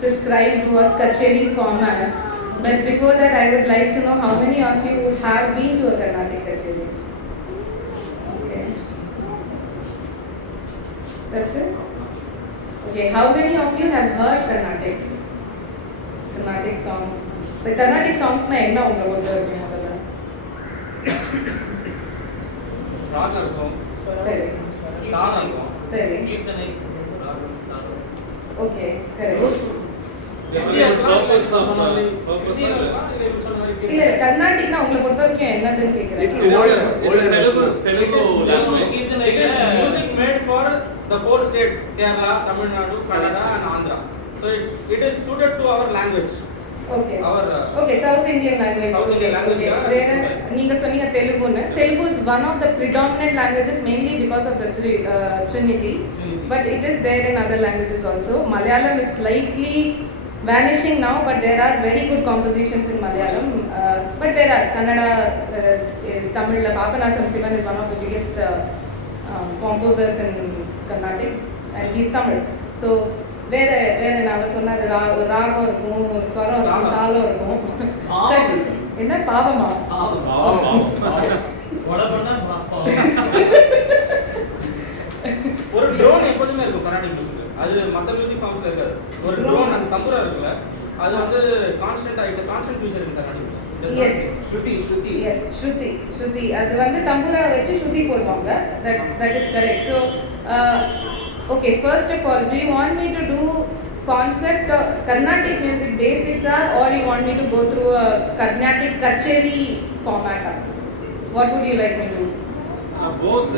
prescribed was Kacheri format. But before that, I would like to know how many of you have been to a Carnatic Kacheri? Okay. That's it? Okay, how many of you have heard Carnatic songs? The Carnatic songs na enna unga kodhu irukku modalla? ராகம் இருக்கும், சரி தானம் இருக்கும், சரி கீர்த்தனை, ராகம், தானம். Okay correct. இல்ல கர்நாடிக்னா உங்களை பொறுத்த வரைக்கும் என்னதுன்னு கேக்குறேன். Music made for the four states: Kerala, Tamil Nadu, Kannada and Andhra. So it is suited to our language. Okay. Our okay, South Indian language. South Indian language. Okay. நீங்க சொன்னீங்க தெலுங்குன்னு. Telugu is one of the predominant languages mainly because of the Trinity. But it is there in other languages also. Malayalam is slightly vanishing now, but there are very good compositions in Malayalam. But there are Kannada, Tamil. Papanasam Sivan is one of the biggest composers in Carnatic, and he's Tamil. So வேற நான் சொன்னது ராகம் இருக்கும், ஸ்வரம் இருக்கும், தாளம் இருக்கும். என்ன பாவமா? ஒரு ட்ரோன் எப்போதுமே இருக்கும் கர்நாடிக் மியூசிக். அது மற்ற மியூசிக் ஃபார்ம்ஸ்ல இருக்காது. ஒரு ட்ரோன் அந்த தம்புரா இருக்குல்ல, அது வந்து கான்ஸ்டன்ட் ஆயிட்டு கான்ஸ்டன்ட் ஃபீச்சர் இருக்கு கர்நாடிக் மியூசிக். Yes. ஸ்ருதி. அது வந்து தம்புரா வச்சு ஸ்ருதி போடுவாங்க. That is correct. So okay, first of all, do you want me to do concept of Carnatic music basics or you want me to go through a Carnatic Kacheri format? What would you like me to do? Both.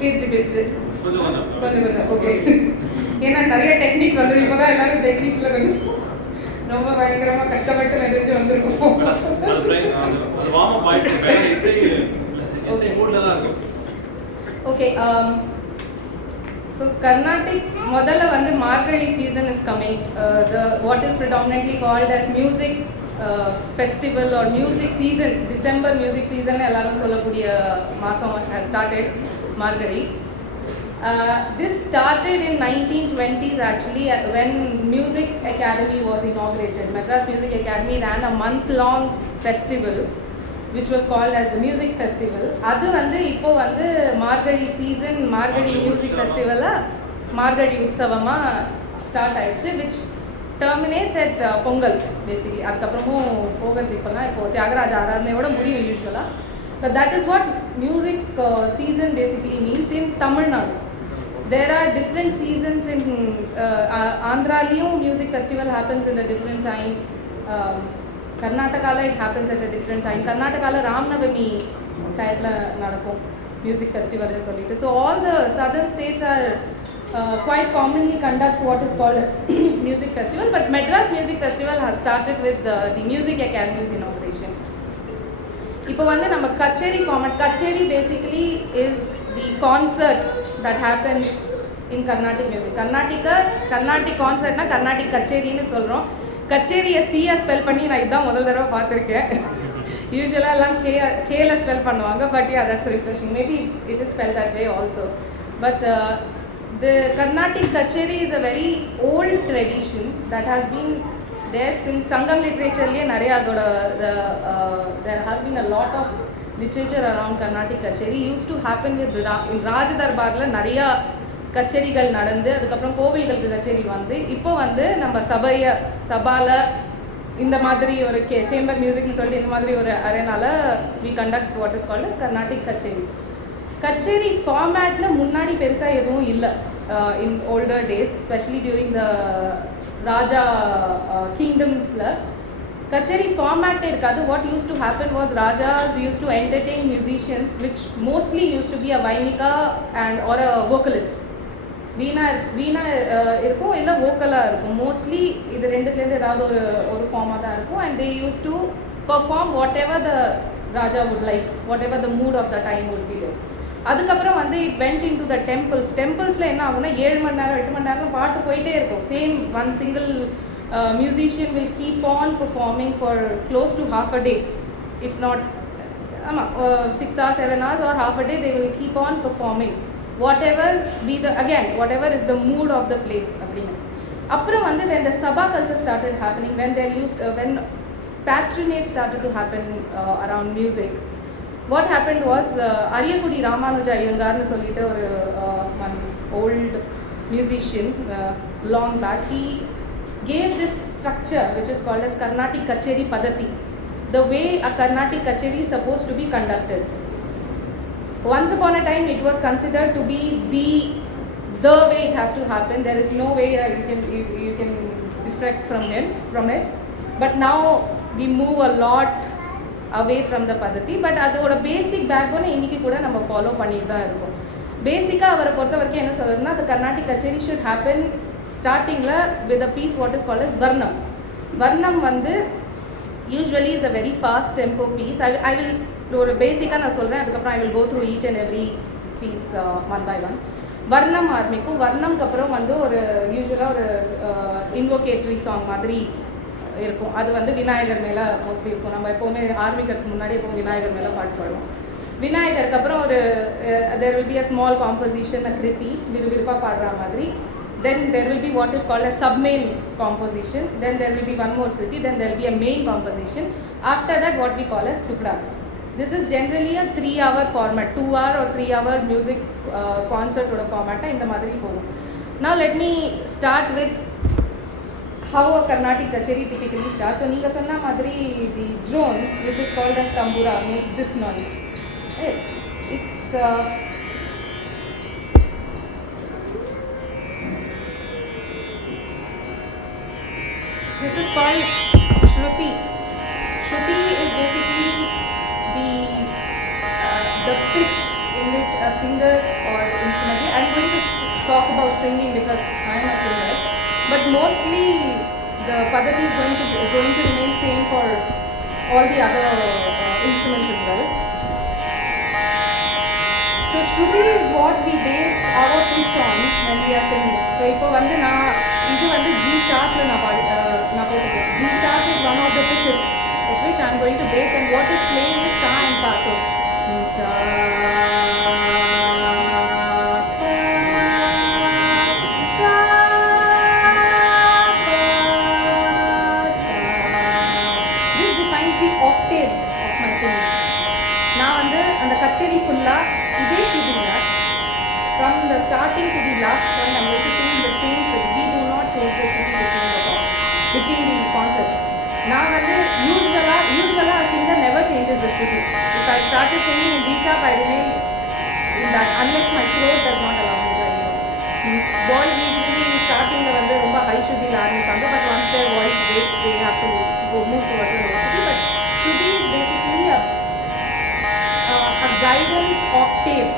பிரிச்சு கொஞ்சம் ஓகே. ஏன்னா நிறைய டெக்னிக்ஸ் வந்து இப்போதான் எல்லாரும் டெக்னிக்ஸ்ல கொஞ்சம் ரொம்ப பயங்கரமா கஷ்டப்பட்டு மெதிச்சு வந்திருக்கோம். Okay. So Carnatic modalla vandu Margazhi season is coming. The what is predominantly called as music festival or music season, December music season ellarum sollakuriya maasam has started, Margazhi. This started in 1920s actually, when Music Academy was inaugurated. Madras Music Academy ran a month-long festival which was called as the Music Festival. அது வந்து இப்போ வந்து மார்கழி சீசன், மார்கழி மியூசிக் ஃபெஸ்டிவலா மார்கழி உற்சவமா ஸ்டார்ட் ஆயிடுச்சு, which terminates at Pongal basically. அதுக்கப்புறமும் போகிறது இப்போலாம் இப்போ தியாகராஜ ஆராதனையோட முடியும் யூஸ்வலாக. But that is what music season basically means in Tamil Nadu. There are different seasons in Andhra-liyum music festival happens in a different time. Karnataka it happens at a different time. Karnataka Ramnavami டைத்தில் நடக்கும் music ஃபெஸ்டிவல்னு சொல்லிட்டு. So all the southern states are quite commonly conduct what is called as music festival, but Madras Music Festival has started with the Music Academy's inauguration. இப்போ வந்து நம்ம கச்சேரி format, கச்சேரி basically is the concert that happens in Carnatic music. Carnatic கான்சர்ட்னா கர்நாடிக் கச்சேரின்னு சொல்கிறோம். கச்சேரியை சியா ஸ்பெல் பண்ணி நான் இதுதான் முதல் தடவை பார்த்துருக்கேன். யூஸ்வலாக எல்லாம் கேல ஸ்பெல் பண்ணுவாங்க, but yeah that's refreshing. Maybe it is spell that way also. But the Carnatic Kacheri is a very old tradition that has been there since Sangam literature liye nariya adoda there has been a lot of literature around Carnatic Kacheri. Used to happen with in Raj Darbar la nariya கச்சேரிகள் நடந்து அதுக்கப்புறம் கோவில்களுக்கு கச்சேரி வந்து இப்போ வந்து நம்ம சபால இந்த மாதிரி ஒரு சேம்பர் மியூசிக்னு சொல்லிட்டு இந்த மாதிரி ஒரு அரேனால we conduct what is called as Carnatic Kacheri. கச்சேரி ஃபார்மேட்ல முன்னாடி பெருசாக எதுவும் இல்லை in older days, especially during the raja கிங்டம்ஸில் கச்சேரி ஃபார்மேட்டே இருக்காது. What used to happen was rajas used to entertain musicians which mostly used to be a vainika and or a vocalist. Veena இருக்கும், இல்லை வோக்கலாக இருக்கும். மோஸ்ட்லி இது ரெண்டுத்துலேருந்து ஏதாவது ஒரு ஃபார்மாக தான் இருக்கும். And they used to perform whatever the raja would like, whatever the mood of the time would be there. அதுக்கப்புறம் வந்து it went into the டெம்பிள்ஸில் என்ன ஆகும்னா 7 மணி நேரம் 8 மணி நேரம் பாட்டு போயிட்டே இருக்கும். Same one single musician will keep on performing for close to half a day, if not 6 hours 7 hours or half a day they will keep on performing. whatever be the, again, whatever is the mood of the place அப்படின்னு. அப்புறம் வந்து when the sabha culture started happening, when patronage started to happen around music, what happened was Ariyakudi Ramanuja Iyengarnu சொல்லிட்டு ஒரு one old musician long back, he gave this structure which is called as Carnatic Kacheri Padati, the way a Carnatic Kacheri is supposed to be conducted. Once upon a time it was considered to be the way it has to happen. There is no way you can deflect from it, but now we move a lot away from the Padati, but அதோட பேசிக் பேக்போனை இன்னைக்கு கூட நம்ம ஃபாலோ பண்ணிட்டு தான் இருக்கோம். பேசிக்காக அவரை பொறுத்த வரைக்கும் என்ன சொல்கிறதுனா, the Carnatic Kacheri should happen startingல with a piece what is called as Varnam. Varnam வந்து usually is a very fast tempo piece. I will ஒரு பேசிக்காக நான் சொல்கிறேன், அதுக்கப்புறம் I will go through each and every piece one by one. வர்ணம் ஆரம்பிக்கும். வர்ணம்க்கு அப்புறம் வந்து ஒரு யூஸ்வலாக ஒரு இன்வோகேட்ரி சாங் மாதிரி இருக்கும். அது வந்து விநாயகர் மேலே மோஸ்ட்லி இருக்கும். நம்ம எப்போவுமே ஆரம்பிக்கிறதுக்கு முன்னாடி எப்போவும் விநாயகர் மேலே பாட்டு பாடுவோம். விநாயகருக்கு அப்புறம் ஒரு there will be a small composition, a kriti, விறுவிறுப்பாக பாடுற மாதிரி. Then there will be what is called a sub-main composition. Then there will be one more kriti. Then there will be a main composition. After that, what we call as tukras. This is generally a 3-hour format, 2-hour or 3-hour music concert oda format இந்த மாதிரி போகும். Now let me start with how a Carnatic Kacheri typically starts. So நீங்க சொன்ன மாதிரி the drone which is called as tambura makes this noise. It's this is called Shruti. Shruti is basically the pitch in which a singer or instrument, I'm going to talk about singing because I am a singer, but mostly the Padati is going to remain same for all the other instruments as well. So Shruti is what we base our pitch on when we are singing. So இப்போ வந்து நான் இது வந்து G sharp நான் போட்டுக்கிறேன். G sharp is one of the pitches at which I am going to base, and what is playing is sa and pa. So sa pa sa pa sa. This defines the octave of my singing. நான் வந்து அந்த கச்சேரி ஃபுல்லா இதே ஷூட்டிங்ல from the starting to the last point I'm going to sing in the same Shruti. We do not change the Shruti between the concerts. நான் வந்து usually a singer never changes the Shruti. If I started singing in D sharp, I remain in that unless my throat does not allow me to anymore. Boys usually starting the வந்து ரொம்ப high Shruti ல ஆரம்பிப்பாங்க, but once their voice breaks, they have to move towards the low Shruti. But Shruti is basically a guidance octave.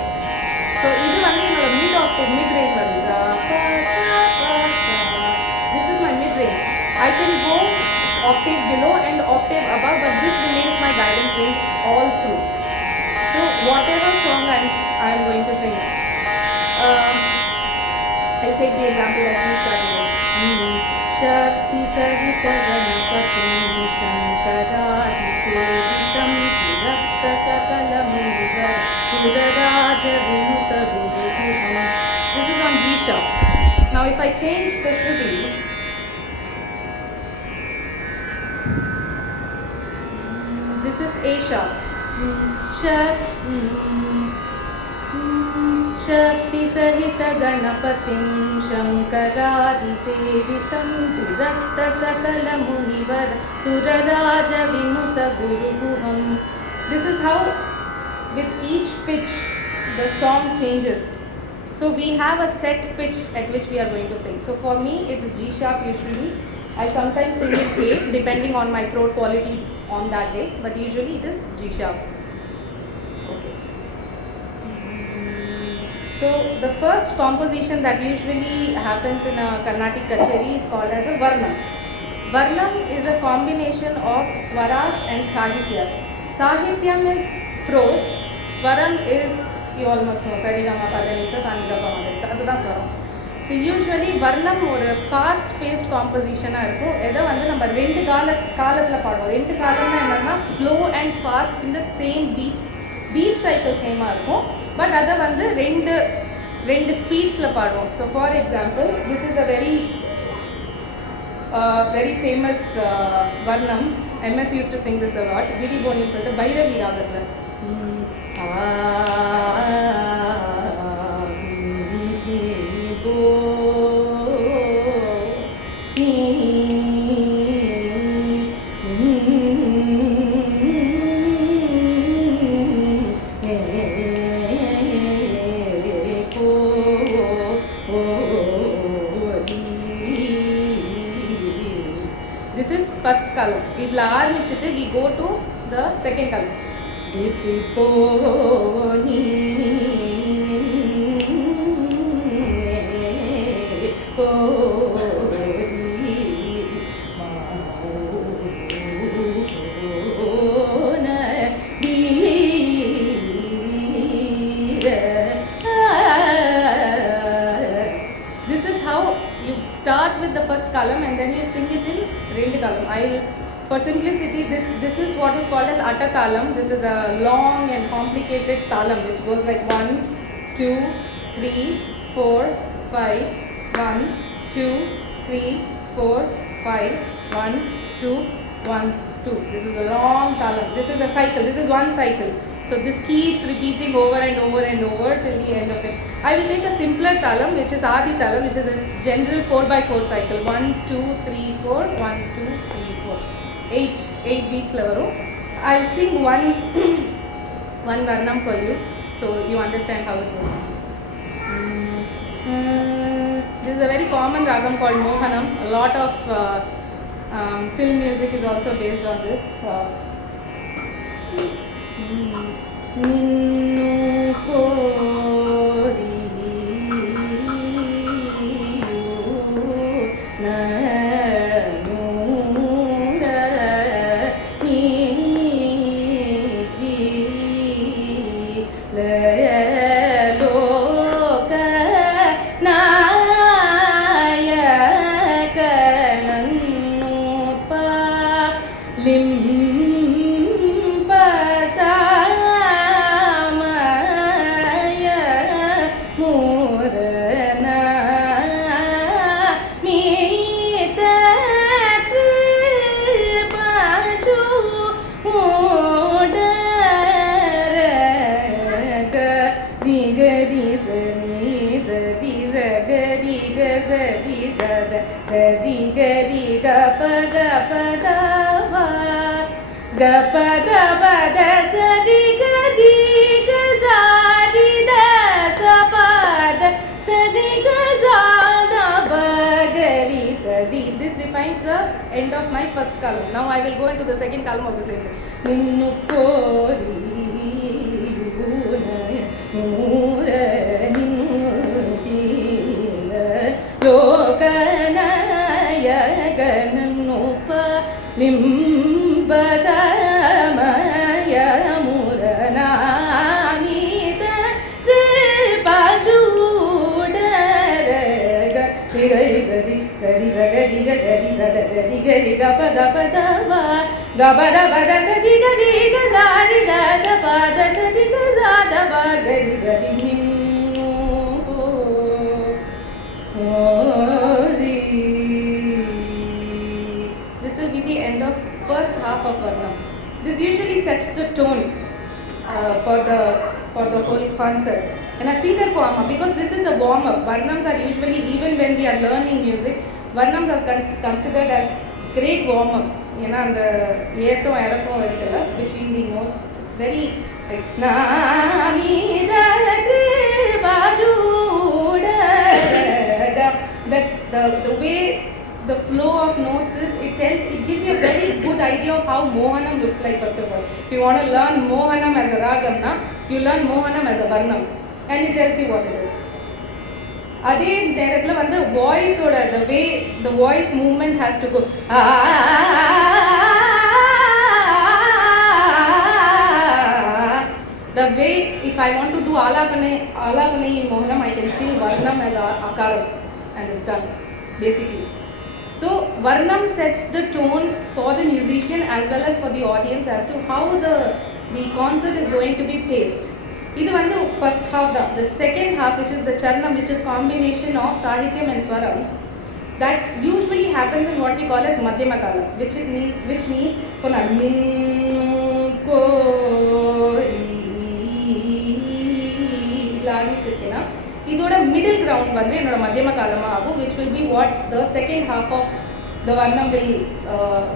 So இது வந்து என்னோட mid octave, mid range வருது. This is my mid range. I can go octave below and octave above, but this remains my guidance range all through. So whatever song I am going to sing, I'll take the example that you started with. Shakti Sahita Ganapatim Shankaradi Sevitam Virakta Sakala Munivar Sudaraja Vinuta Viruham. This is on G sharp. Now if I change the Shruti, this is A sharp. Shakti Sahita Ganapatim Shankaradi Sevitam Virakta Sakala Munivar Suraraja Vinuta Guruham. This is how with each pitch the song changes. So we have a set pitch at which we are going to sing. So for me it's G sharp usually. I sometimes sing it A depending on my throat quality on that day, but usually it is G sharp. Okay. So the first composition that usually happens in a Carnatic Kacheri is called as a Varnam. Varnam is a combination of swaras and sahityas. Sahityam is prose, swaram is, you almost know, Sarigama Padanisa, Sanigama Padanisa, அதுதான் ஸ்வரம். So usually வர்ணம் ஒரு fast paste காம்போசிஷனாக இருக்கும். எதை வந்து நம்ம ரெண்டு காலத்தில் பாடுவோம். ரெண்டு காலம்னா என்னன்னா ஸ்லோ அண்ட் ஃபாஸ்ட் இந்த சேம் பீட் சைக்கிள் சேமாக இருக்கும். பட் அதை வந்து ரெண்டு 2 ஸ்பீட்ஸில் பாடுவோம். So for example this is a very famous Varnam. MS used to sing this a lot. Giri Boni சொல்லிட்டு பைரவி ராகத்தில் This is first column. இதில் ஆரம்பிச்சுட்டு we go to the second column. This is how you start with the first column and then you sing it in rendu column. For simplicity, this is what is called as Atta Talam. This is a long and complicated talam which goes like 1, 2, 3, 4, 5, 1, 2, 3, 4, 5, 1, 2, 1, 2. This is a long talam. This is a cycle. This is one cycle. So this keeps repeating over and over and over till the end of it. I will take a simpler talam which is Adi Talam, which is a general 4x4 cycle. 1, 2, 3, 4, 1, 2, 3, 4. 8 beats la varum. I'll sing one Varnam for you so you understand how it goes. This is a very common ragam called Mohanam. A lot of film music is also based on this. Ninnu koriyu nanura niki loka nayakanannu pa lim Gapada bada sadi gadi gazadi da sapada sadi gazada bagari sadi. This defines the end of my first column. Now I will go into the second column of the same thing. Ninnu koriyuna mura ninnukila lokanaya ganannu pa lim Basamaya murana nita repajudaraga gari sadi sadi sagari ga sadi sada sadi gari ga pada pada va ga pada pada sadi gari ga sadi da sa pada sadi ga sada va gari sadi ninnu ori. This will be the end of first half of Varnam. This usually sets the tone for the whole concert. And a singer poema, because this is a warm up. Varnams are usually, even when we are learning music, Varnams are considered as great warm ups. You know, and the yeto erappo varikala between the notes. It's very like nami dalagre bajuda. The way the flow of notes is, it gives you a very good idea of how Mohanam looks like. First of all, if you want to learn Mohanam as a ragam, you learn Mohanam as a Varnam, and it tells you what it is. அதே நேரத்தில் வந்து வாய்ஸோட the voice movement has to go the way. If I want to do alapane in Mohanam, I can sing Varnam as akaram and it's done basically. So Varnam sets the tone for the musician as well as for the audience as to how the concert is going to be paced. இது வந்து first half தான். The second half, which is the Charnam, which is combination of Sahityam and Swarams, that usually happens in what we call as Madhyama Kala, which means kona ko idla aarambicirukena idoda middle ground வந்து என்னோட மத்தியம காலமா ஆகும், which will be what the second half of the Varnam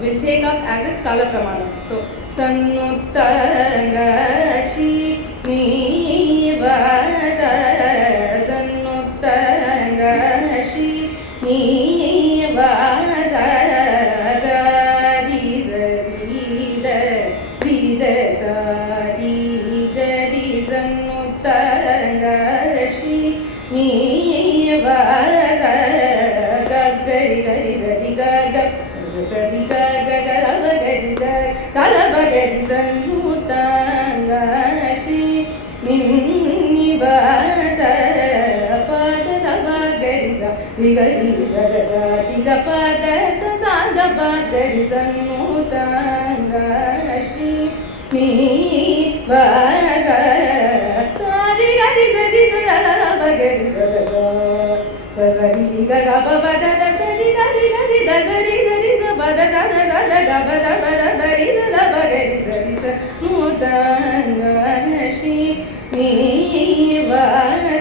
will take up as its Kala Pramana. So Sannutangashi Nivasa Sannutangashi Nivasa Gadi Sarida Rida Sari Gadi Sannutangashi Nivasa Gagari Gari Sari Gaga Sari Gaga Garava Gari Gaga Salava Gari Sannutangashi Nivasa Pada Dava Gari Sa Rigari Sarasa Tiga Pada Sasada Gari Sannutangashi Nivasa Sari Gari Sari Salava Gari Sarasa Sari Tiga Gaba Pada Sari Gari Gari Sari Sari Sabada Sada Sada Gaba Daba Bari Sada Bagari Sari Sannutangashi Nivasa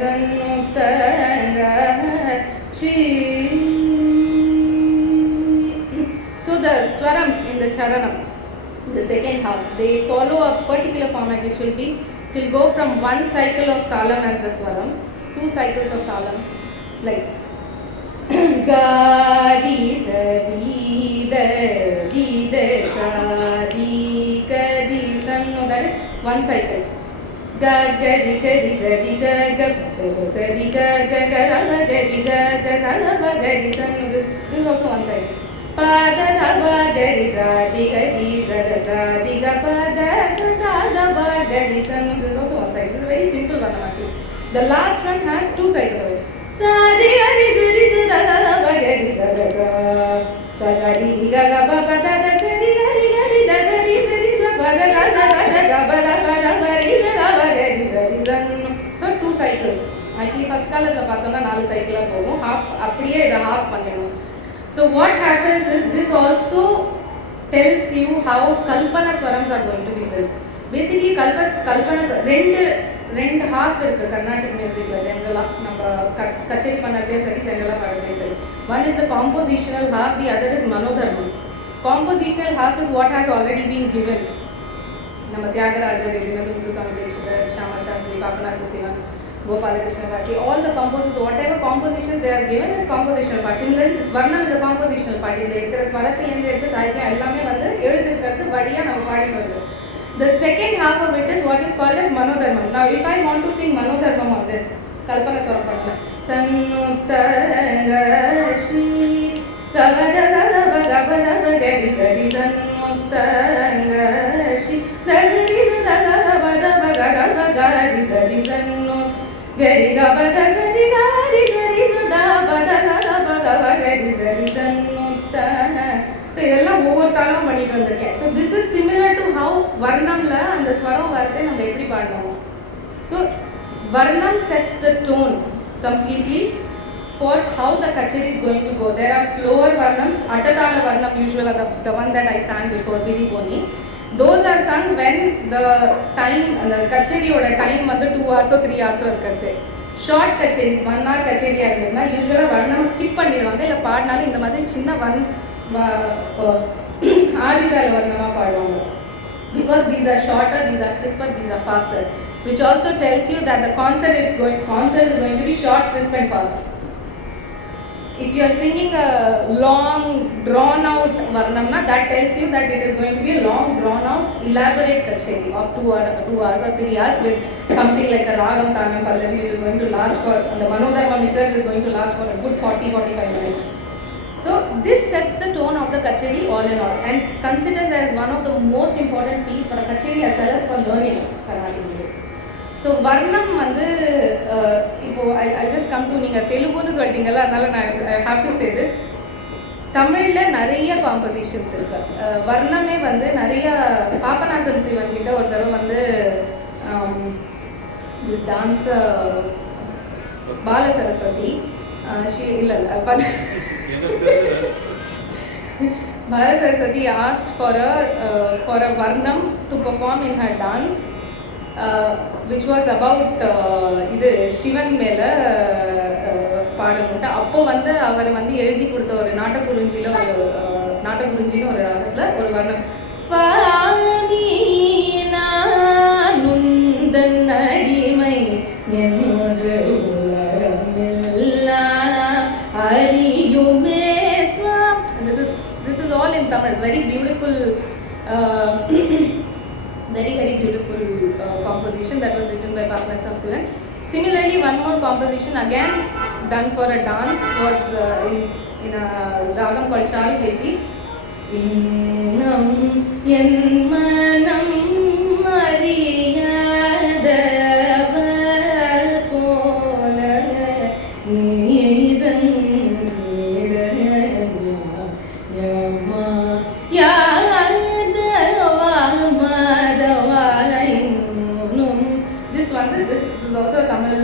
Sannutangashi. So the Swarams in the Charanam, the second half, they follow a particular format which will go from one cycle of Talam as the Swaram, 2 cycles of Talam, like Gadi Sadi Di Sadi Gadi Sannu, that is one cycle. Gadi Gadi Sadi Gaga Sadi Gaga Garava Gadi Gaga Salava Gadi Sannu, this is also one cycle. Pada Dava Gadi Sadi Gadi Sada Sadi Gapada Sada Gadi Sannu, this is also one cycle. It's a very simple one actually. The last one has 2 cycles. Sadi Gadi Gadi Sada Gadi Sada Sa Sadi Gaga Pada Sadi Gadi Gadi Sadi Sadi Pada Gada Gada Gabada Gada Gadi Sada Gadi Sadi Sannu. So 2 cycles. Actually first காலத்துல பார்த்தோம்னா 4 சைக்கிளா போகும். half அப்படியே இத half பண்ணனும். So what happens is this also tells you how Kalpana Swarams are going to be built. Basically Kalpana ரெண்டு half இருக்கு கர்நாடிக் மியூசிக்ல ஜெனரலா நம்ம கச்சேரி பண்ணறதே சரி ஜெனரலா பாடுறதே சரி. One is the compositional half, the other is Manodharmam. Compositional half is what has already been given. நம்ம தியாகராஜர், எதினது முத்துசாமி தேசிகர், ஷாமா சாஸ்திரி, பாபநாச Sivan, Gopalakrishna Bharti, all the composers, whatever compositions they are given is compositional part. Similarly, Swarnam is a compositional part. இந்த இருக்கிற ஸ்வரத்துல இருந்து எடுத்து சாகித்யம் எல்லாமே வந்து எழுதிருக்கிறது வழியா நம்ம பாடி வருது. The second half of it is what is called as Manodharmam. Now, if I want to sing Manodharmam on this, Kalpana Swaram Patna. Sannutangashi Gavada Gavada Gavada Gadi Sadi Sannutangashi Gadi Gavada Gavada Gadi Sadi Sannu Gadi Gavada Sadi Gadi Sadi Gavada Gavada Gadi Sadi Sannutangashi. இதெல்லாம் ஒவ்வொரு தாளமும் பண்ணிட்டு வந்திருக்கேன். So this is similar to how வர்ணம்ல அந்த ஸ்வரம் வரதை நம்ம எப்படி பாடணும். So varnam sets the tone completely for how the kacheri is going to go. There are slower varnams, attatala varnam யூஸ்வலாக the one that I sang before, Viriboni. Those are sung when the time, அந்த கச்சேரியோட டைம் வந்து 2 hours or 3 hours இருக்கிறது. ஷார்ட் கச்சேரிஸ் 1 hour கச்சேரியாக இருந்ததுன்னா யூஸ்வலாக வர்ணம் ஸ்கிப் பண்ணிடுவாங்க, இல்லை பாடினாலும் இந்த மாதிரி சின்ன ஆதிதால வர்ணமா பாடுவாங்க. Because these are shorter, these are crisper, these are faster, which also tells you that the concert is going to be short, crisp and fast. If you are singing a long drawn out varnamna, that tells you that it is going to be a long drawn out elaborate kacheri of 2 hours or 3 hours with something like a ragam tanam pallavi, which is going to last for, and the Manodharmam itself is going to last for a good 40-45 minutes. So this sets the tone of the kacheri all in all, and considers as one of the most important piece for a kacheri as well as for learning Carnatic music. So varnam வந்து இப்போ I just come to, நீங்க தெலுங்குன்னு சொல்லிட்டீங்கல்ல, அதனால நான் I have to say this. தமிழ்ல நிறைய காம்போசிஷன்ஸ் இருக்கு. வர்ணமே வந்து நிறைய பாபநாசம் சிவன் கிட்ட ஒரு தடவை வந்து this dancer Bala Saraswati, she Bala Saraswati asked for a varnam to perform in her dance, which was about இது சிவன் மேல பாடணும்ட்டு. அப்போ வந்து அவர் வந்து எழுதி கொடுத்த ஒரு நாட்டக்குறிஞ்சியில் ஒரு ராகத்தில் ஒரு வர்ணம் சுவாமி நானுந்தன் அடிமை என்று அறியுமே ஸ்வாம். This is all in Tamil. It's very beautiful, very beautiful composition that was written by Papanasam Sivan. Similarly, one more composition again done for a dance was in a ragam called Sharukeshi. Innam en manam mariyadava pola needam yama yadava madava innum. This is also Tamil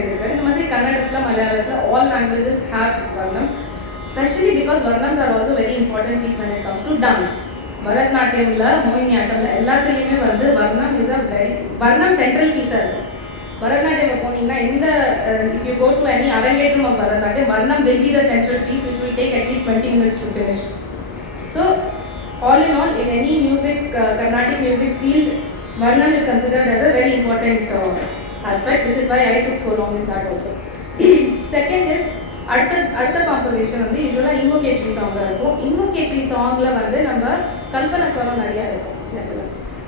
இருக்கு. இந்த மாதிரி கன்னடத்தில் மலையாளத்தில் all languages have varnams, especially because varnams are also very important piece when it comes to dance. பரதநாட்டியம்ல மோகினியாட்டம்ல எல்லாத்துலேயுமே வந்து வர்ணம் இஸ் அ வர்ணம் சென்ட்ரல் பீஸாக இருக்கும். பரதநாட்டியம் போனீங்கன்னா இந்த if you go to any அரங்கேற்றம் of Bharatanatyam, varnam will be the central piece which will take at least 20 minutes to finish. So all in all, in any music, Carnatic music field, varnam is considered as a very important aspect, which is why I took so long in that also. Second is அடுத்த காம்போசிஷன் வந்து யூஸ்வலாக இன்வோகேட்ரி சாங்காக இருக்கும். இன்வோகேட்ரி சாங்கில் வந்து நம்ம கல்பனா ஸ்வரம் நிறையா இருக்கும்.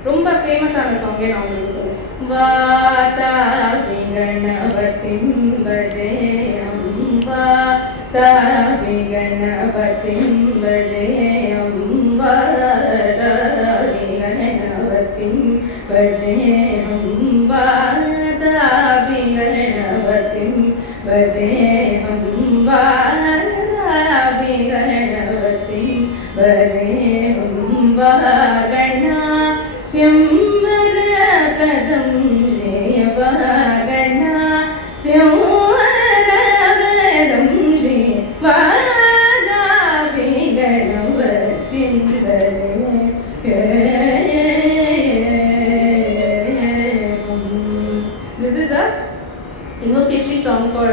ரொம்ப ஃபேமஸான சாங்கே நான் உங்களுக்கு சொல்லுவேன். வாதா விகணவதிம் பஜே அம்பா விகணவதிம் பஜே அம்பா விகணவதிம் பஜே அம்பா விகணவதிம் பஜே அம்பா விகணவதிம் பஜே அம்பா கணா சிம்பர பிரதம் ஜெயவரணா சிம்பர பிரதம் ஜெயவரணா விகணவதிம் பஜே. This is a invocatory song for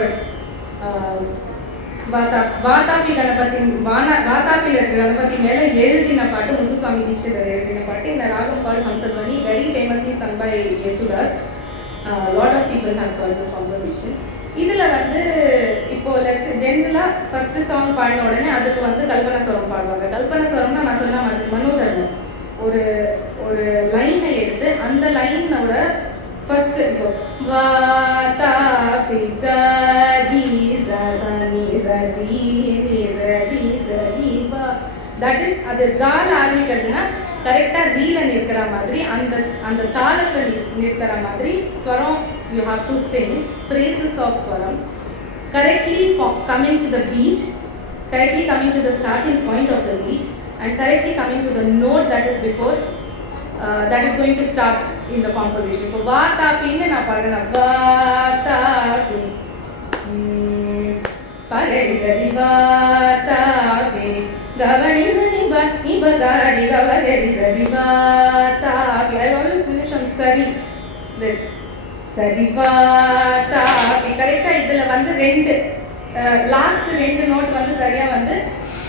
Vatapi கணபதி. வாதாபியில் இருக்கிற கணபதி மேலே எழுதின பாட்டு முத்துசுவாமி தீட்சிதர் எழுதின பாட்டு. இந்த ராகம் call Hamsadhwani, very famously sung by Yesudas. Lot of people have heard this composition. இதில் வந்து இப்போ லெட்ஸ் ஜென்ரலாக ஃபர்ஸ்ட் சாங் பாடின உடனே அதுக்கு வந்து கல்பனா ஸ்வரம் பாடுவாங்க. கல்பனா ஸ்வரம்னா நான் சொன்ன மனோதர்மம். ஒரு லைனை எடுத்து அந்த லைனோட ஃபர்ஸ்ட் இப்போ வாதா பிதா தி சா சா நி சா ரி ரி சா ரி சா ரி பா. தட் இஸ் அது கால ஆரம்பிக்கிறதுனா கரெக்டாக ரீல நிற்கிற மாதிரி அந்த தாளத்தில் நிற்கிற மாதிரி ஸ்வரம் you have to sing phrases of swarams correctly coming to the beat, correctly coming to the starting point of the beat and correctly coming to the note that is before that is going to start in the composition. So vaatapi ne na padana vaatapi pagari gari vaatapi gavani gani ba ibagari gavagari sari vaatapi. I always finish on sari. This sari vaatapi correct. Idhula vandu rendu last rendu note vandu sariya vandu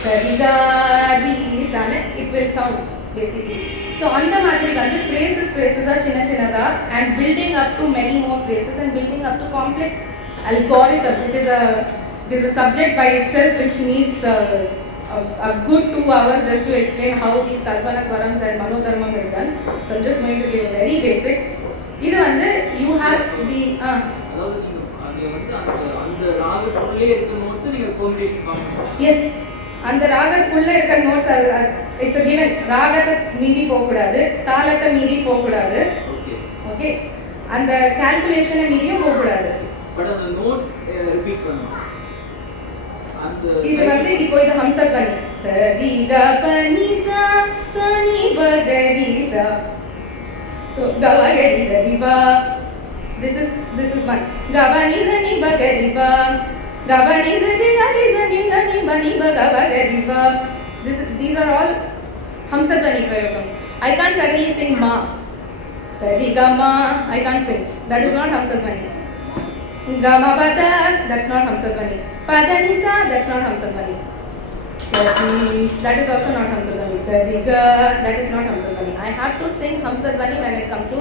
sarigadi sana it will sound basically. So on the madri vandu phrases are chinna chinnada and building up to many more phrases and building up to complex algorithms. It is a subject by itself which needs a good 2 hours just to explain how these kalpana swarams and manodharmam is done. So I'm just going to give a very basic. Idu vandu you have the அதாவது அது வந்து அந்த ராகத்துக்குள்ளே இருக்க நோட்ஸ் நீங்க காம்பினேஷன் பண்ணணும். yes அந்த ராகத்துக்குள்ள இருக்க நோட்ஸ் இட்ஸ் a given. ராகத்தை மீறி போகக்கூடாது, தாளத்தை மீறி போகக்கூடாது. ஓகே அந்த கால்குலேஷனை மீறியும் போகக்கூடாது. பட் அந்த நோட்ஸ் ரிப்பீட் பண்ணணும். அந்த இது வந்து இப்போ இது ஹம்சத்வனி சரி க ப நி சா ச நி ப க ரி சா. So So ga ba ga ni sa ni ba. This is one. Ga ba ni sa ni ba ga ni ba. Ga ba ni sa ni ga ni sa ni ba ni ba ga ba ga ni ba. These are all Hamsadvani Prayogams. I can't suddenly sing ma. Sari ga ma. I can't sing. That is not Hamsadvani. Ga ma ba da. That's not Hamsadvani. Pa da ni sa. That's not Hamsadvani. Sari. That is also not Hamsadvani. Sari ga. That is not Hamsadvani. I have to sing Hamsadvani when it comes to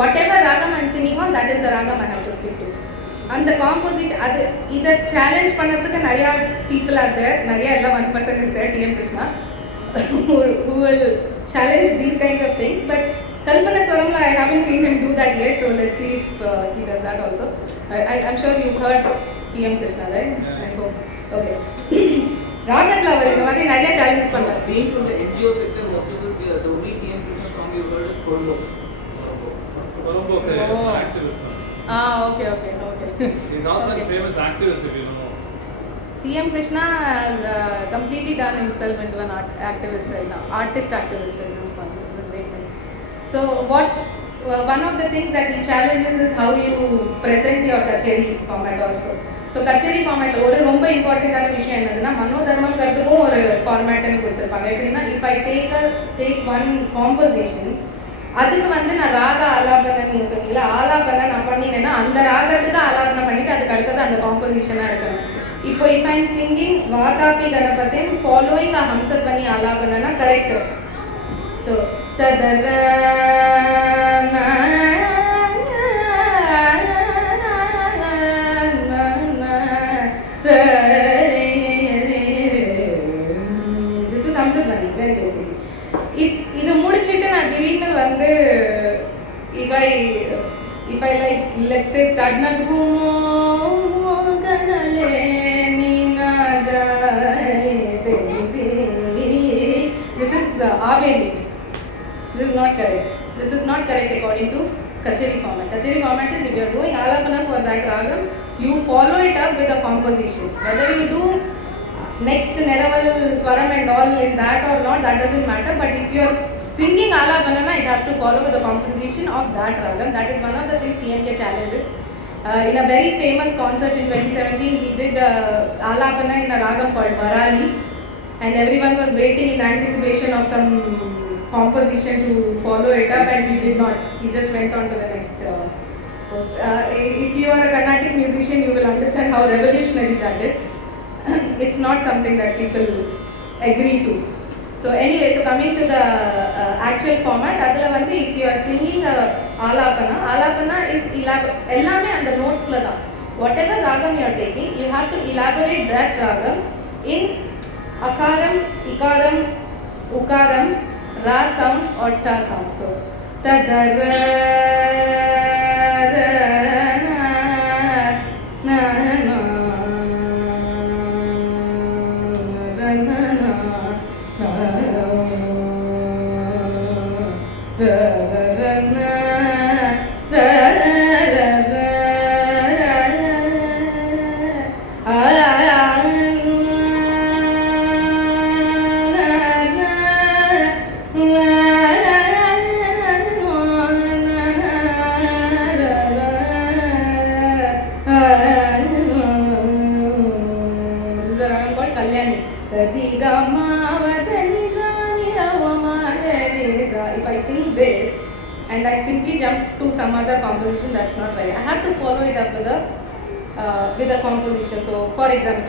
whatever ragam I am singing on. That is the ragam I have to stick to. And the composition, either challenge பண்ணறதுக்கு நிறைய people are there, நிறைய இல்ல 1% is there, TM Krishna, who will challenge these kinds of things. But Kalpana Swaramla, I haven't seen him do that yet, so let's see if he does that also. I'm sure you've heard TM Krishna, right? Yeah. I hope. Okay. ராகத்துல அவர் இந்த மாதிரி நிறைய challenges பண்ணுவார். Being from the NGO sector, most of us, the only TM Krishna song you heard is Kolombo. Colombo Oh. activist. Okay. He's also Okay. a famous activist, if you know. TM Krishna has completely done himself into an activist right now, artist activist at this point. He's a great man. So one of the things that he challenges is how you present your kacheri format also. So kacheri format ஒரு ரொம்ப இம்பார்ட்டன்டான விஷயம் என்னதுன்னா மனோதர்மம்ங்கிறதுக்கும் ஒரு ஃபார்மேட்னு கொடுத்துருப்பாங்க. எப்படின்னா if I take one composition, அதுக்கு வந்து நான் ராக ஆலாபனை நீங்க சொன்னீங்களா, ஆலாபனை நான் பண்ணினேன்னா அந்த ராகத்துக்கு ஆலாபனை பண்ணிட்டு அதுக்கு அடுத்தது அந்த காம்போசிஷனா இருக்கணும். இப்போ if I'm singing Vatapi Ganapatim following a Hamsadvani ஆலாபனைனா கரெக்ட். So ததர this is Hamsadvani very basically. இது முடிச்சிட்டு நான் திடீர்னு வந்து if I like let's say start na gumo ganale ni na jaye tezi. This is Aveni. This is not correct. This is not correct according to Kacheri format. Kacheri format is if you are doing alapana for that ragam, you follow it up with a composition. Whether you do next Neraval Swaram and all in that or not, that doesn't matter. But if you are singing Alapanana, it has to follow with the composition of that ragam. That is one of the things TMK challenges. In a very famous concert in 2017, we did Alapana in a ragam called Varali, and everyone was waiting in anticipation of some composition to follow it up, and he did not. He just went on to the next post. If you are a Carnatic musician, you will understand how revolutionary that is. It's not something that people agree to. So anyway, so coming to the actual format, adula vandu if you are singing alapana is ellame and the notes la da. Whatever ragam you are taking, you have to elaborate that ragam in akaram, ikaram, ukaram, ra sound or ta sound. So tadara if I sing this and I simply jump to some other composition, that's not right. I have to follow it up with a composition. So for example,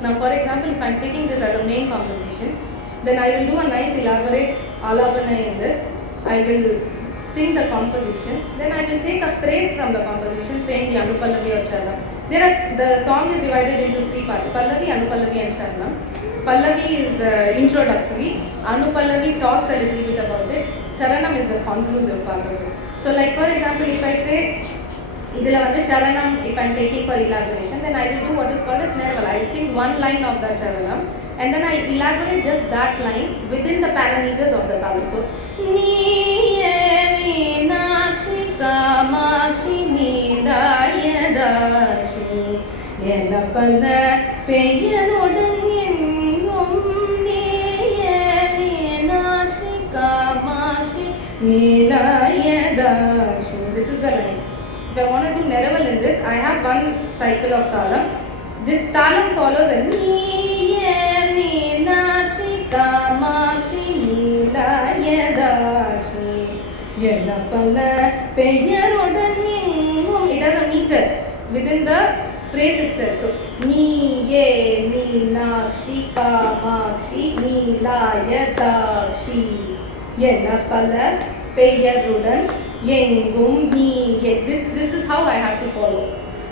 now for example, if I am taking this as a main composition, then I will do a nice elaborate alabana in this. I will sing the composition, then I will take a phrase from the composition saying the Anupallavi or Charanam. The song is divided into 3 parts: Pallavi, Anupallavi and Charanam. Pallavi is the introductory, Anupallavi talks a little bit about it, Charanam is the conclusive part of it. So like for example, if I say idhula vandu charanam, if I am taking for elaboration, then I will do what is called a snare. I will sing one line of that charanam, and then I elaborate just that line within the parameters of the talam. So Niye Meenakshi Kamakshi Nidayadashi Yenapala Peyarodan Yengum Niye Meenakshi Kamakshi Nidayadashi. This is the line. If I want to do Neraval in this, I have one cycle of talam. This talam follows a Niye Meenakshi Kamakshi Neelayadashi Yenapala Peyarodan Yengum. It has a meter within the phrase itself. So Niye Meenakshi Kamakshi Neelayadashi Yenapala Peyarodan Yengum Niye. This is how I have to follow.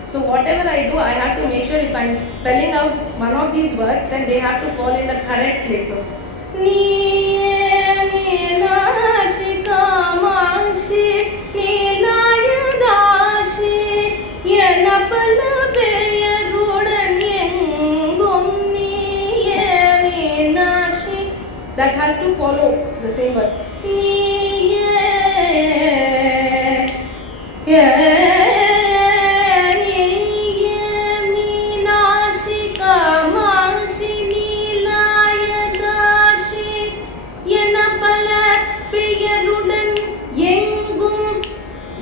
So whatever I do, I have to make sure if I'm spelling out one of these words, then they have to fall in the correct place. So Niye Meenakshi Kamakshi Neelayadashi Yenapala Peyarodan Yengum Niye Meenakshi. That has to follow the same word. Niye Meenakshi Kamakshi Neelayadashi Yenapala Peyarodan Yengum.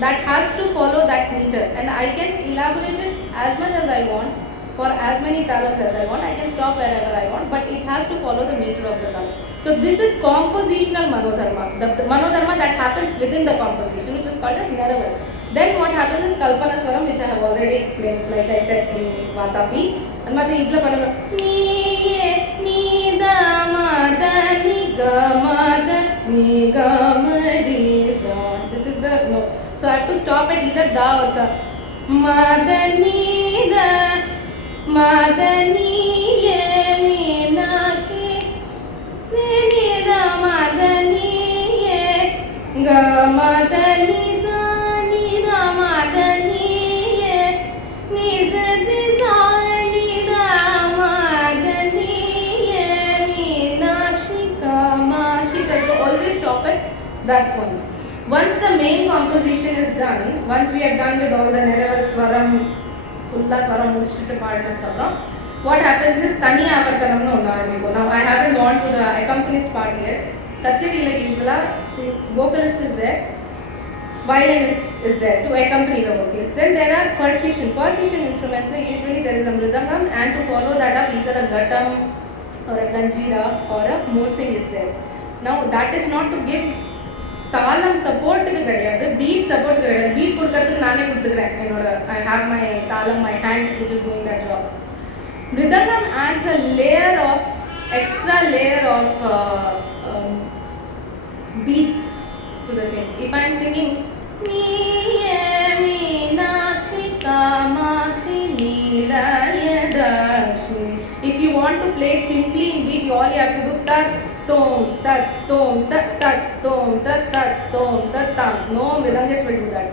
That has to follow that meter, and I can elaborate it as much as I want for as many talams as I want. I can stop wherever I want, but it has to follow the meter of the talam. So this is compositional manodharma, the manodharma that happens within the composition, which is called as Neraval. Then what happens is Kalpana Swaram, which I have already explained, like I said in Vatapi. And Mother Idla Panama Niye Nida Mada Nigamada Nigamarisa. This is the no. So I have to stop at either da or sa. Madanida Madaniye Meenakshi Nida Madaniye Gamadani Nida Madaniye Nizadisa Nida Madaniye Meenakshi Kamakshi. So always stop at that point. Once the main composition is done, once we are done with all the Neraval Swaram, Fulla Swaram Mudichittu paadinadukapram, what happens is Tani Avartanamnu onnu aarambikkum. Now I haven't gone to the accompanist part yet. Kacheri usually vocalist is there, violin is there to accompany the vocalist. Then there are percussion instruments. Like usually there is a mridangam, and to follow that up either a ghatam or a ganjira or a morsing is there. Now that is not to give தாளம் சப்போர்ட்டுக்கு கிடையாது, பீட் சப்போர்ட்டுக்கு கிடையாது. பீட் கொடுக்கறதுக்கு நானே கொடுத்துக்கிறேன். என்னோட I have my தாளம், my hand which is doing that job. Mridangam adds a layer of extra layer of beats to the thing. If I am singing Niye Meenakshi Kamakshi Neelayadashi, if you want to play it simply in beat, all you have to do tat tom tat tom tat tat tom tat tat tom tat tam. No mridangist will do that.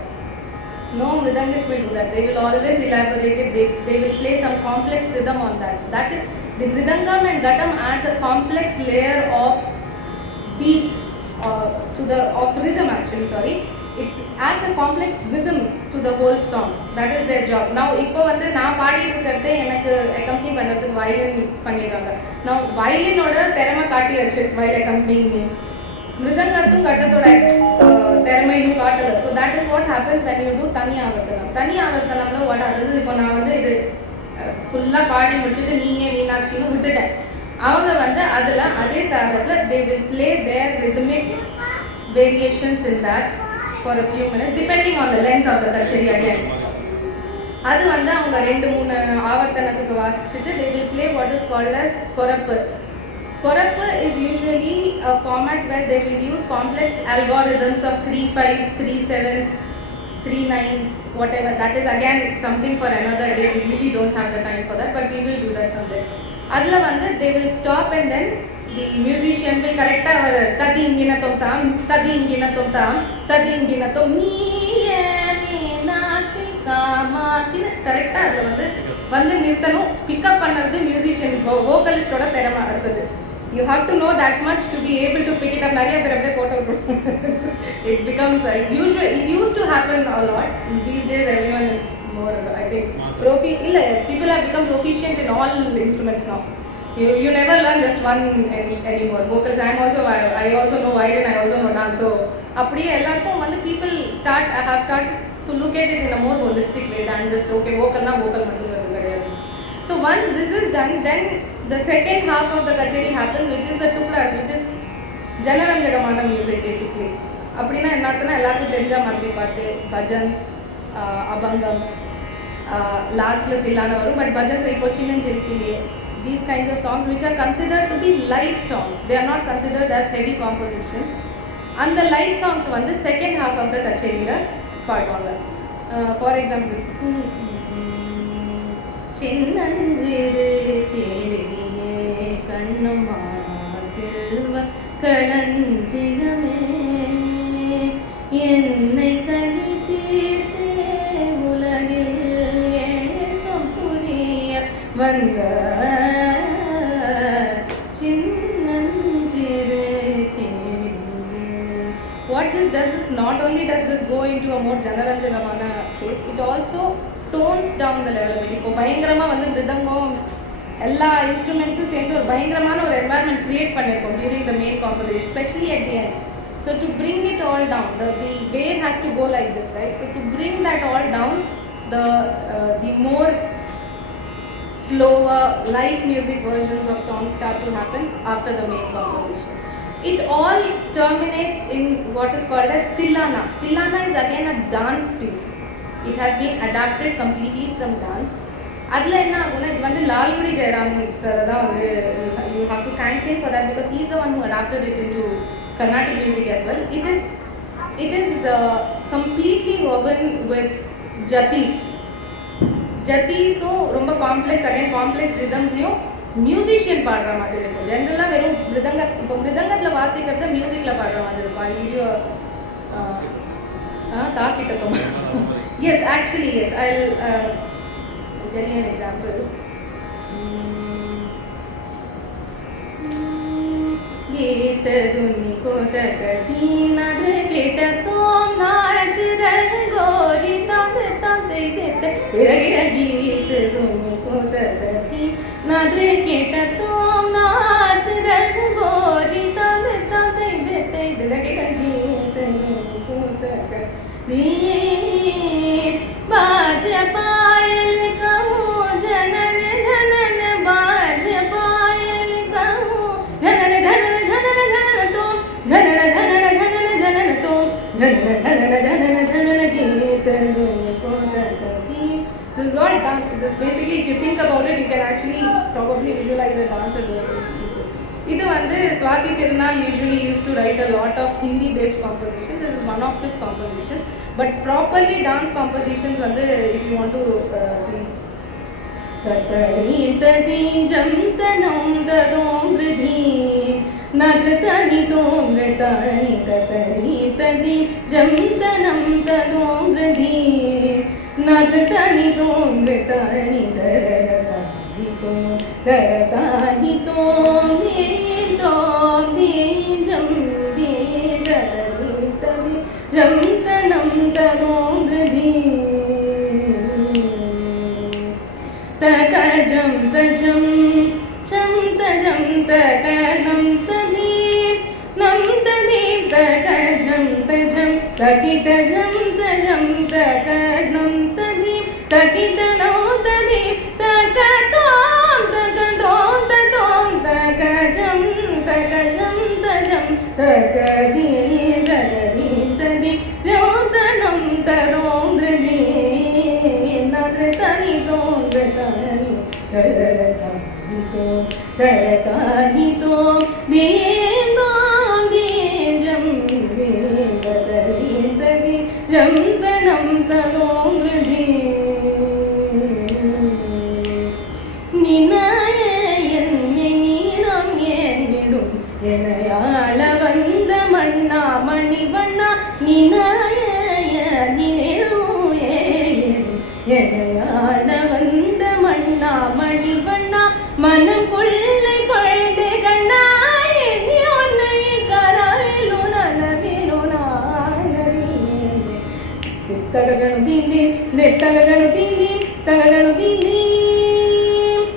No mridangist will do that. They will always elaborate it. They will play some complex rhythm on that. That is, the mridangam and ghatam adds a complex layer of beats to the of rhythm actually. Sorry, it adds a complex rhythm to the whole song. That is their job. Now இப்போ வந்து நான் பாடிட்டு இருக்கிறது எனக்கு accompany பண்றதுக்கு violin பண்ணிடுறாங்க. Now violinoட திறமை காட்டியாச்சு while accompanying. மிருதங்கத்தும் கட்டத்தோட திறமை இன்னும் காட்டல. So that is what happens when you do தனி ஆவர்த்தனம். தனி ஆவர்த்தனம்ல what happens, இப்போ நான் வந்து இது ஃபுல்லா பாடி முடிச்சிட்டு நீயே மீனாட்சின்னு விட்டுட்டேன். அவங்க வந்து அதுல அதே தாளத்துல they will play their rhythmic variations in that for a few minutes depending on the length of the kacheri again. அது வந்து அவங்க 2-3 ஆவர்த்தனத்துக்கு வாசிச்சிட்டு they will play what is called as korappu. Korappu is usually a format where they will use complex algorithms of 3/5s, 3/7s, 3/9s, whatever. That is again something for another day. We really don't have the time for that, but we will do that someday. Adla vande they will stop and then the musician will correct our tadi inginathom tam niye meenakshi kamakshi correct adla vande வந்து நிறுத்தணும். பிக்கப் பண்ணுறது மியூசிஷியன் வோக்கலிஸ்டோட திறமை அடுத்தது. You have to know that much to be able to pick it up. நிறைய பேர் அப்படியே போட்டு விட்டுருவோம். It becomes usually, it used to happen a lot. These days everyone is more, I think, people have become proficient in all instruments now. You never learn just one anymore. Vocals, I also know violin, I also know dance. So அப்படியே எல்லாருக்கும் வந்து people have started to look at it in a more holistic way than just okay vocal na vocal மட்டும் கிடையாது. So once this is done, then the second half of the kacheri happens, which is the tukdas, which is janaranjagamana music basically. அப்படினா என்னன்னா எல்லாருக்கும் தெரிஞ்ச மாதிரி பாட்டு, bhajans, abangams, lastல தில்லானா வரும். But bhajans இப்போ சின்னஞ்சிருக்கிலே, these kinds of songs which are considered to be light songs, they are not considered as heavy compositions. And the light songs வந்து second half of the kacheriல பாடுவாங்க. For example, சின்னஞ்சிறு கேளியே கண்ணம்மா செல்வ களஞ்சியமே என்னை கழித்தீர்த்தே உலகில் ஏற்றம் புரிய வந்த சின்னஞ்சிறு கேளியே. What this does is not only does this go into a more janaranjagamana phase, it also tones down the level of it. இப்போ பயங்கரமா வந்து மிருதங்கம் எல்லா இன்ஸ்ட்ருமெண்ட்ஸும் சேர்ந்து ஒரு பயங்கரமான ஒரு என்வாயர்மெண்ட் கிரியேட் பண்ணியிருக்கோம் during the main composition, especially at the end. So to bring it all down, the wave has to go like this, right? So to bring that all down, the more slower light music versions of songs start to happen after the main composition. It all terminates in what is called as Tillana. Tillana is again a dance piece. It has been adapted completely from dance. அதில் என்ன ஆகும்னா இது வந்து லால்குடி ஜெயராமன் சார் தான் வந்து you have to thank him for that because he is the one who adapted it into Carnatic music as well. It is completely woven with jatis. ஜத்தீஸும் ரொம்ப complex complex ரிதம்ஸையும் மியூசிஷியன் பாடுற மாதிரி இருக்கும். ஜென்ரலாக வெறும் இப்போ மிருதங்கத்தில் வாசிக்கிறத மியூசிக்கில் பாடுற மாதிரி இருக்கும். வீடியோ தாக்கிட்டோம். Yes actually yes I tell you an example. गीतधुनि को तकती नद्र केट तोम नाच रह गोरी तब तब दे देते गिरगिर गीतधुनि को तकती नद्र केट तोम नाच रह गोरी तब तब दे देते गिरगिर गीतधुनि को तकती बाज पायल कहूँ जनन जनन बाज पायल कहूँ जनन जनन जनन जनन तुम जनन जनन जनन जनन तुम जनन जनन जनन जनन गीत को तकती. This is all dance. This basically, if you think about it, you can actually probably visualize a dancer doing these pieces. இது வந்து Swati Tirunal usually used to write a lot of Hindi based compositions. This is one of his compositions. But properly dance compositions வந்து if you want to see தத்தரீம் ததீம் ஜம் தனம் ததோம் ரிதீம் நத்ரதனி தோம் ரிதானி தத்தரீம் ததீம் ஜம் தனம் ததோம் ரிதீம் நத்ரதனி தோம் ரிதானி தரதானி தோம் தரதானி தோம் நீம் தோம் நீம் ஜம் தீம் ததரீம் ததீம் ஜம் தனம் ததோம் ரிதீம் तक जम तजम चम तजम तक नम तदीप नम तदीप तक जम तजम तकिट जम तजम तक नम तदीप तकिट नो तदीप तक तोम तक तोम तक जम तजम तक दीप तदीप जो तनम तदोम दीप नद्रतनि तोम तरतानि तो दीम दोम दीम जम दीम तदीम तदीम जम तनम तदोम निनाय நீரம் எனையாள வந்த மண்ணா மணிவண்ணா நினாய நினைவு எனையாள வந்த மண்ணா நெத்தகஜனு தீந்தீம் தகஜனு தீந்தீம்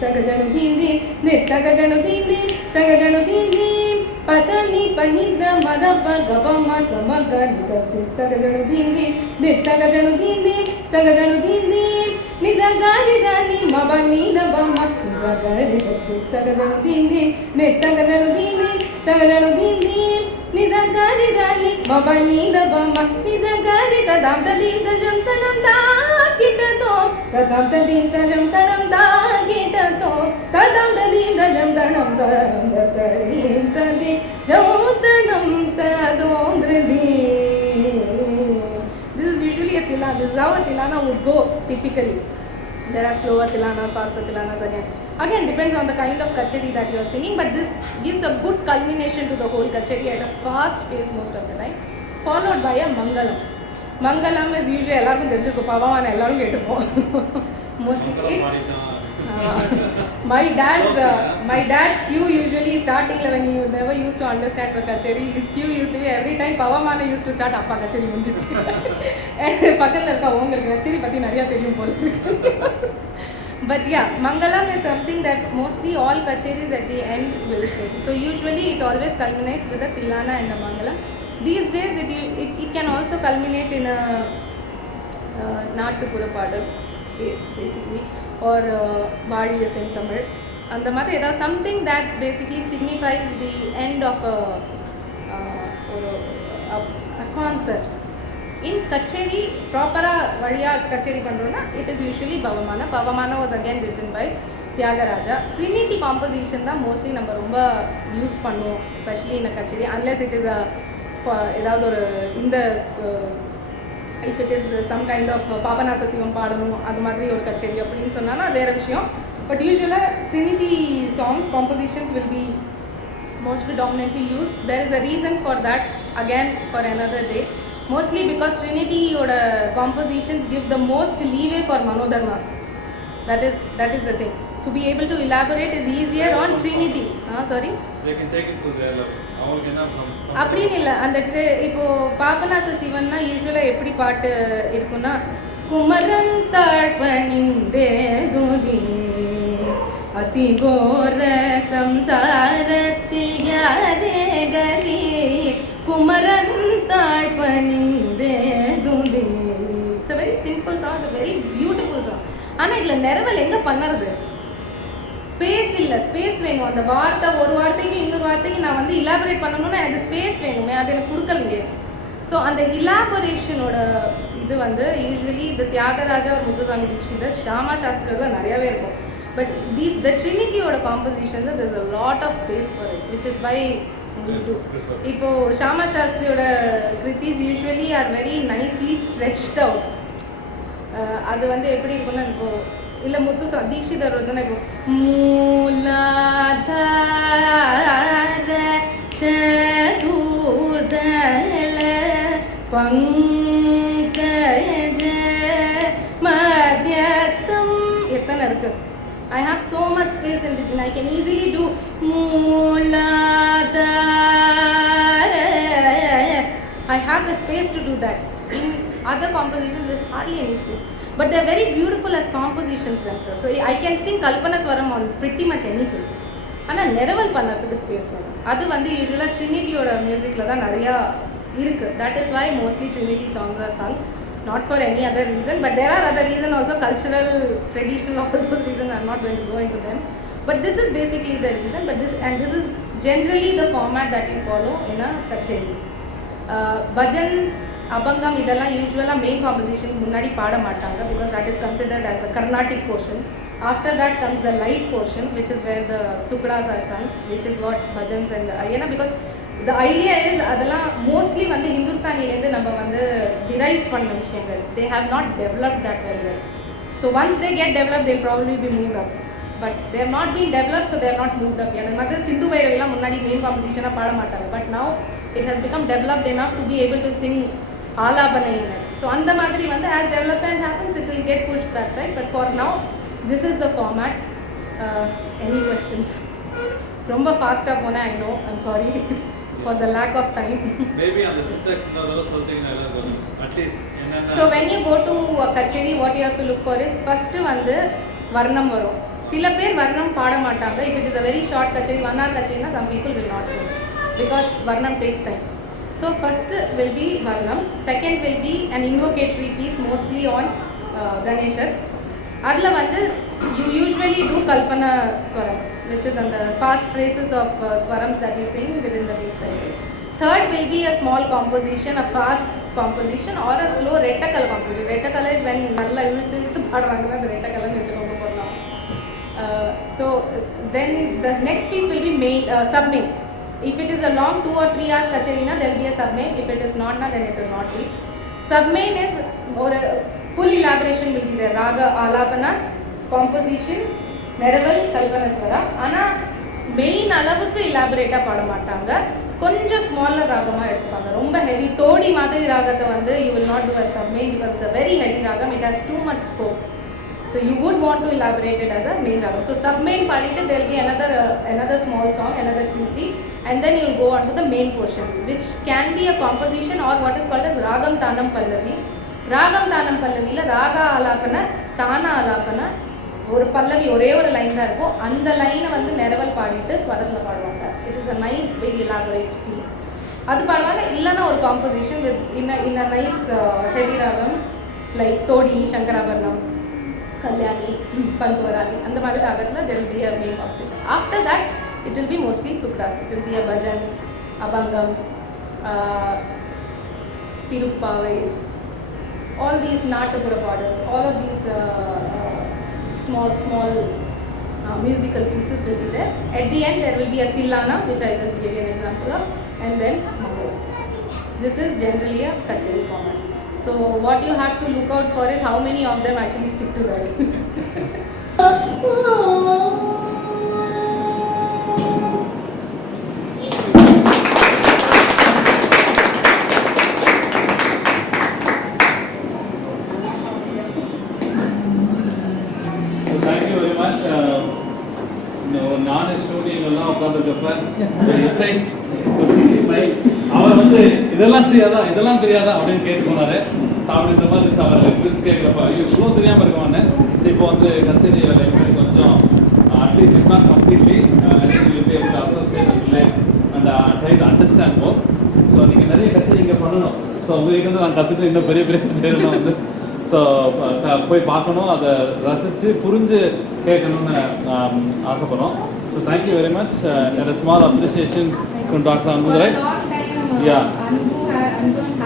தகஜனு தீந்தீம் நெத்தகஜனு தீந்தீம் தகஜனு தீந்தீம் பசனி பனித மதப கபம சமக நிதகஜனு தீந்தீம் நெத்தகஜனு தீந்தீம் தகஜனு தீந்தீம் நிசகாரி ஜானி மபனி தபம நிசகாரி தகஜனு தீந்தீம் நெத்தகஜனு தீந்தீம் தகஜனு தீந்தீம் நிசகாரி ஜானி மபனி தபம நிசகாரி ததாம் ததீம் தஜம் தனம் தா கிட்டதோ ததாம் ததீம் தஜம் தனம் தா கிட்டதோ ததாம் ததீம் தஜம் தனம் தரம் ததீம் ததீம் ஜௌதனம் ததோந்திரதி. This is usually a tilana. This is how a tilana would go typically. There are slower tilanas, faster tilanas again. Again, depends on the kind of kacheri that you are singing, but this gives a good culmination to the whole kacheri at a fast pace most of the time, followed by a mangalam. Mangalam is usually எல்லாருக்கும் தெரிஞ்சிருக்கும், பவமான எல்லாரும் கேட்டுப்போம். Mostly my dad's cue usually starting when he never used to understand the kacheri, his cue used to be every time pavamana used to start appa kacheri முடிஞ்சிச்சு. பக்கத்துல இருக்க உங்களுக்கு கச்சேரி பத்தி நிறைய தெரியும் போல இருக்கு. But yeah, mangalam is something that mostly all kacheris at the end will sing. So usually it always culminates with a tilana and a mangalam. These days it can also culminate in a நாட்டு புறப்பாடல் basically, or வாழிய செந்தமிழ், அந்த மாதிரி ஏதாவது something that basically signifies the end of a concert. In kacheri proper valiya kacheri pandrona, it is usually Pavamana was again written by Tyagaraja. Trinity composition da mostly நம்ம ரொம்ப யூஸ் பண்ணுவோம், especially in a kacheri, unless it is a ஏதாவது ஒரு இந்த if it is some kind of Papanasa சிவம் பாடணும் அது மாதிரி ஒரு கச்சேரி அப்படின்னு சொன்னா வேற விஷயம். But usually Trinity songs compositions will be most predominantly used. There is a reason for that, again for another day. Mostly because Trinity oda compositions give the most leeway for Manodharma. That is the thing. To be able to elaborate is easier on Trinity. Sorry? They can take it to their level. அவங்களுக்கு என்ன அப்படின்னு இல்லை. அந்த இப்போ பாபநாச சிவன்னா யூஸ்வலாக எப்படி பாட்டு இருக்குன்னா, குமரன் தாழ்பணிந்தே துதி அதி கோர சம்சாரத்தில் யாரே கதி குமரன் தாழ்பணிந்தே துதி. It's a very simple song, it's a very beautiful song. ஆனால் இதில் நிறவல் எங்கே பண்ணுறது? ஸ்பேஸ் இல்லை, ஸ்பேஸ் வேணும். அந்த வார்த்தை ஒரு வார்த்தைக்கு இன்னொரு வார்த்தைக்கு நான் வந்து இலாபரேட் பண்ணணும்னா எனக்கு ஸ்பேஸ் வேணுமே, அது எனக்கு கொடுக்கலைங்க. ஸோ அந்த இலாபரேஷனோட இது வந்து யூஸ்வலி இந்த தியாகராஜா ஒரு முத்துசாமி தீட்சிதர், ஷாமா சாஸ்திரியில் நிறையாவே இருக்கும். பட் த ட்ரினிட்டியோட compositions there is a lot of space for it, which is why we do. இப்போ ஷாமா சாஸ்திரியோட krithis usually are very nicely stretched out. அது வந்து எப்படி இருக்குன்னா, இப்போ இல்லை முத்து தீட்சிதர் வந்து இப்போ மூலாதார சதுர்தல பங்கஜ மத்யஸ்தம் எத்தனை இருக்கு. I have so much space in between. I can easily do மூலாதார. I have the space to do that. In other compositions there's hardly any space, but they're very beautiful as compositions themselves. So I can sing Kalpana Swaram on pretty much anything. ஆனால் நிறவல் பண்ணுறதுக்கு ஸ்பேஸ் வேணும். அது வந்து யூஸ்வலாக ட்ரினிட்டியோட மியூசிக்கில் தான் நிறையா இருக்குது. That is why mostly trinity songs are sung, not for any other reason, but there are other reasons also, cultural, traditional, all those reasons. I'm not going to go into them, but this is basically the reason. But this is generally the format that you follow in a kacheri. Bhajans, abangam idella usually main composition munnadi paada maatanga, because that is considered as the Carnatic portion. After that comes the light portion, which is where the tukras are sung, which is what bhajans and ayana, because the idea is adala mostly வந்து ஹிந்துஸ்தானிலேருந்து நம்ம வந்து derive பண்ண விஷயங்கள். They have not developed that very well. So once they get developed, they'll probably be moved up. But they have not been developed, so they are not moved up yet. And mother Sindhu Bhairaviலாம் முன்னாடி main composition பாட மாட்டாங்க. But now it has become developed enough to be able to sing ஆலாபனை. So அந்த மாதிரி வந்து as development happens, it will get pushed that side. But for now, this is the format. Any questions? ரொம்ப ஃபாஸ்ட்டாக போனேன், I know, I'm sorry. for the lack of time. Maybe அந்த சின்டாக்ஸ் அதெல்லாம் சொல்லிட்டீங்கன்னா எல்லாம் அட்லீஸ்ட் என்னன்னா So when you go to a kacheri, what you have to look for is first வந்து வர்ணம் வரும். சில பேர் வர்ணம் பாட மாட்டாங்க. If it is a very short kacheri, 1 hour kacheri, some people will not sing because varnam takes time. So first will be varnam, second will be an invocatory piece mostly on Ganesha. Adla வந்து you usually do kalpana swaram, which is on the fast phrases of swarams that you sing within the beat cycle. Third will be a small composition, a fast composition or a slow rettakal composition. Rettakal is when nalla iluthu paadranga the rettakal nu vechukonga poralam. So then the next piece will be main sub-main. If it is a long 2 or 3 hours kacheri na, there will be a sub-main. If it is not na, then it will not be. Sub-main is or full elaboration will be there. Raga, alapana, composition, neraval, kalpana swara. Ana main அளவுக்கு elaborate பாட மாட்டாங்க. கொஞ்சம் smaller ராகமா எடுப்பாங்க. ரொம்ப heavy தோடி மாதிரி ராகத்தை வந்து you will not do a sub-main because it's a very heavy ragam. It has too much scope. So you would want to elaborate it as a main ragam. So sub-main பாடிட்டு there will be another small song, another kriti, and then you will go on to the main portion, which can be a composition or what is called as ragam tanam pallavi. Ragam tanam pallaviல ராகா ஆலாபன, தானா ஆலாபன, ஒரு பல்லவி ஒரே ஒரு லைன் தான் இருக்கும். அந்த லைனை வந்து நெரவல் பாடிட்டு ஸ்வரத்தில் பாடுவாங்க. It is a nice very elaborate piece. அது பாடுவாங்க. இல்லைன்னா ஒரு composition within a nice heavy ragam like Todi, Shankarabharanam, Kalyani, Pantuvarali, அந்த மாதிரி ராகத்தில் there will be a main composition. After that it will be mostly tukdas. It will be a bhajan, abangam, tirupavais, all these natakura borders, all of these small musical pieces will be there. At the end there will be a tillana, which I just gave you an example of, and then mangal. This is generally a kacheri format. So what you have to look out for is how many of them actually stick to that. நானே ஸ்டூடியோலாம் உட்காந்துருக்கப்ப இசை அவர் வந்து இதெல்லாம் தெரியாதா அப்படின்னு கேட்டு போனாரு. அப்படின்ற மாதிரி இருந்துச்சு. அவர் குவிஸ் கேட்குறப்ப ஐயோ இவ்வளோ தெரியாமல் இருக்குவான்னு. ஸோ இப்போ வந்து கச்சேரி கொஞ்சம் at least it not completely associate and try to understand மோர். ஸோ நீங்கள் நிறைய கச்சேரி இங்கே பண்ணணும். ஸோ உங்களுக்கு வந்து நான் கற்றுட்டு இன்னும் பெரிய பெரிய கச்சேரிலாம் வந்து ஸோ போய் பார்க்கணும், அதை ரசித்து புரிஞ்சு கேட்கணும்னு ஆசைப்படுறோம். So thank you very much and a small appreciation from Dr. Anbudurai. Yeah.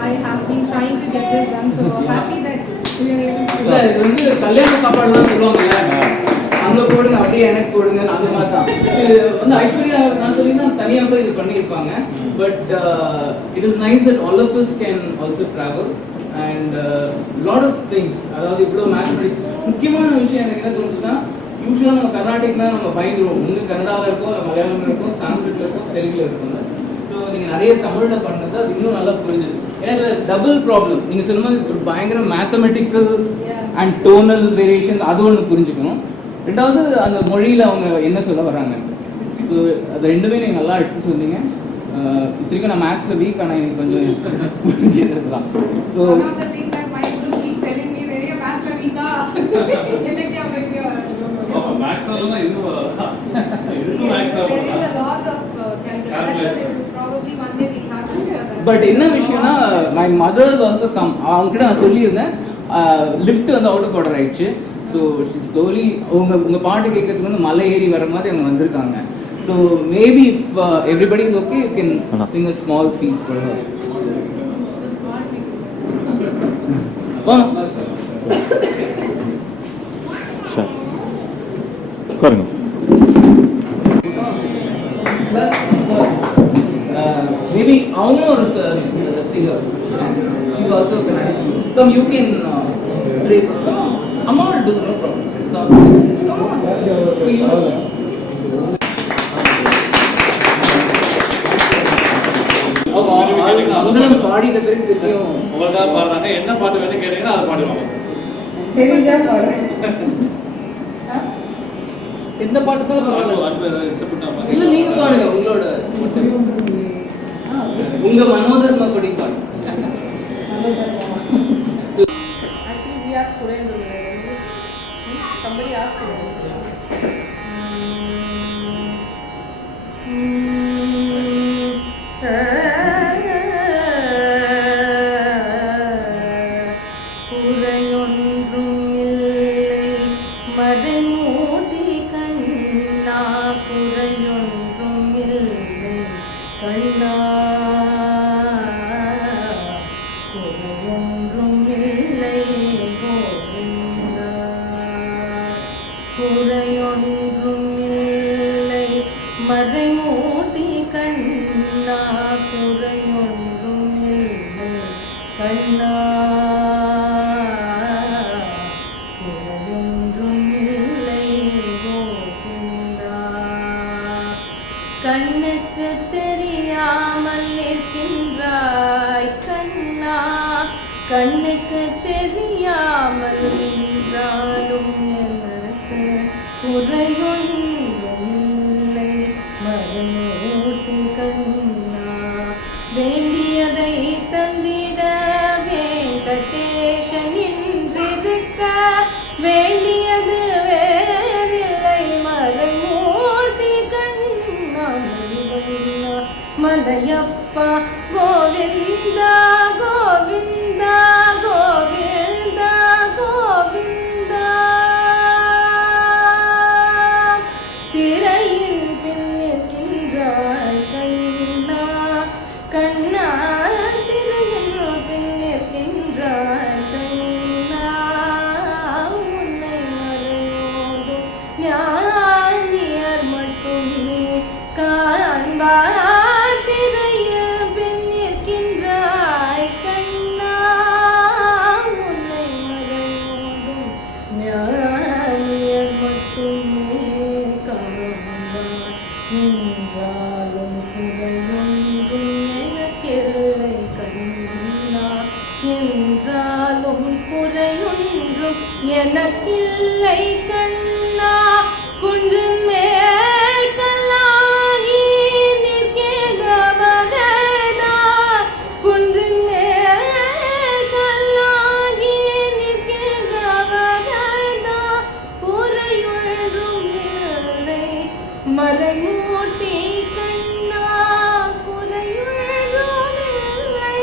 I have been trying to get this done, so happy that we are able to. இல்ல இது வந்து கல்யாண சாப்பாடுலாம் சொல்லுவாங்கல்ல, அங்க போடுங்க அப்படியே எனக்கு போடுங்க அந்த மாதிரி தான். இது வந்து ஐஸ்வர்யா நான் சொல்லி தான் தனியா போய் இது பண்ணியிருப்பாங்க. But it is nice that all of us can also travel and lot of things. அதாவது இவ்வளோ மேத்தமெட்டிக்ஸ் முக்கியமான விஷயம் எனக்கு என்ன தோணுச்சுன்னா, யூஸ்வலாக நம்ம கர்நாடிக்னா நம்ம பயந்துருவோம். ஒன்று கன்னடாவில் இருக்கும், மலையாளம் இருக்கும், சான்ஸ்கிரிட்ல இருக்கும், தெலுங்குல இருக்கும். ஸோ நீங்கள் நிறைய தமிழில் பண்ணது அது இன்னும் நல்லா புரிஞ்சுது. ஏன்னா இதில் டபுள் ப்ராப்ளம். நீங்கள் சொன்ன மாதிரி ஒரு பயங்கர மேத்தமெட்டிக்கல் அண்ட் டோனல் வேரியேஷன் அது ஒன்று புரிஞ்சுக்கணும். ரெண்டாவது அந்த மொழியில் அவங்க என்ன சொல்ல வர்றாங்க. ஸோ அது ரெண்டுமே நீங்கள் நல்லா எடுத்து சொன்னீங்க. இத்தனைக்கும் நான் மேத்ஸில் வீக், ஆனால் எனக்கு கொஞ்சம் புரிஞ்சது தான். ஸோ பட் என்ன விஷயம்னா, மை மதர்ஸ் ஆல்சோ கம். அவங்ககிட்ட நான் சொல்லியிருந்தேன் லிஃப்ட் வந்து அவுட் ஆஃப் ஆர்டர் ஆயிடுச்சு. ஸோ ஸ்லோலி உங்கள் பாட்டு கேட்கறதுக்கு வந்து மலை ஏறி வர மாதிரி அவங்க வந்திருக்காங்க. So maybe if everybody is okay you can sing a small piece for her. பாருங்க. Maybe அவங்களும் ஒரு singer. She is also Kannadic. Come, you can break. Amma will do, no problem. See you. அவங்களும் பாடிட்ட பிறகு தெரியும். உங்களுக்காக பாடுறாங்க. என்ன பாட்டு வேணும் கேட்டீங்கன்னா அதை பாடுவாங்க. எந்த பாட்டு தான் இஷ்டப்பட்டா இல்ல நீங்க பாடுங்க உங்களோட. உங்க மனோதர்மா படிப்பாங்க. Actually, we asked Kurendra. Somebody asked Kurendra. குறையொன்றும் இல்லை மறைமூடி கண்ணா, குறையொன்றும் இல்லை கண்ணா, குறையொன்றும் இல்லை கோவிந்தா, குறையொன்றும் இல்லை மறைமூடி கண்ணா, குறையொன்றும் இல்லை கண்ணா, குறையொன்றும் இல்லை கோவிந்தா. கண்ணுக்கு தெரியாமல் நிற்கின்றாய் கண்ணா, கண்ணுக்கு தெரியாமல் நின்றாலும் எனக்கு குறையொன்றும் இல்லை மறைமூர்த்தி கண்ணா. வேண்டியதை தந்திட வெங்கடேசன் நின்றிருக்க, வேண்டியது வேறில்லை மறைமூர்த்தி கண்ணா. மலையப்பா கோவிந்தா கோவிந்தா கோவிந்தா கோவிந்தா. திரையின் பின் நிற்கின்றாய் கண்ணா, கண்ணா, திரையின் பின் நிற்கின்றாய் கண்ணா. உன்னை மறையோதும் ஞானியர் மட்டுமே காண்பார். திரையின் பின் நிற்கின்றாய் கண்ணா, உன்னை மறையோதும் ஞானியர் மட்டுமே காண்பார். என்றாலும் குறையொன்றும் எனக்கில்லை கண்ணா, என்றாலும் குறையொன்றும் எனக்கில்லை கண்ணா. குன்றின் மேல் கல்லாகி நிற்கின்றவர்தான், குன்றின் மேல் கல்லாகி நிற்கின்றவர்தான், குறையொன்றும் இல்லை மறைமூர்த்தி கண்ணா, குறையொன்றும் இல்லை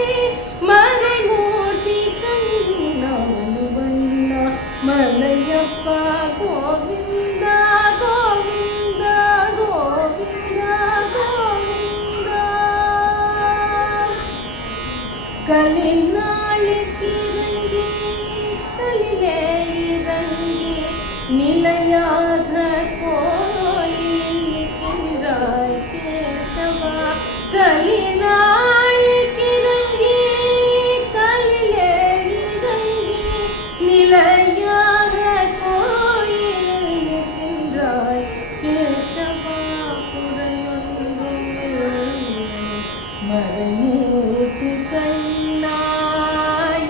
மறைமூர்த்தி கண்ணா. மணிவண்ணா மலையப்பா கோவிந்தா கோவிந்தா கோவிந்தா கோவிந்தா. கலினாளுக்கு இறங்கி கலிலே இறங்கி நிலையாக கோயில் நிற்கின்றாய் கேசவா. கலினாளுக்கு இறங்கி கலிலே இறங்கி நிலையாக கோயில் நிற்கின்றாய் கேசவா. குறையொன்றும் இல்லை மறைமூர்த்தி கண்ணா,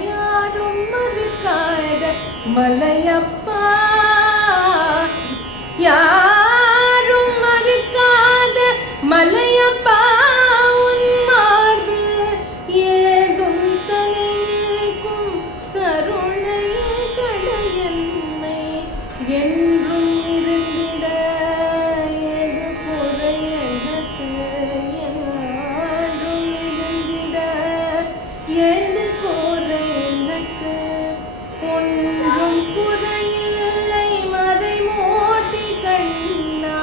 யாரும் மறுக்காத மலையப்பா, யாரும் மறுக்காத மலையப்பா. உன் மார்பு ஏதும் தனிக்கும் கருணை கடயன்மை என்றும் இருந்திட, ஏது குறை எனக்கு என்றும் இருந்திட, ஏது குறை எனக்கு ஒன்றும் குறையில்லை மறைமூர்த்தி கண்ணா,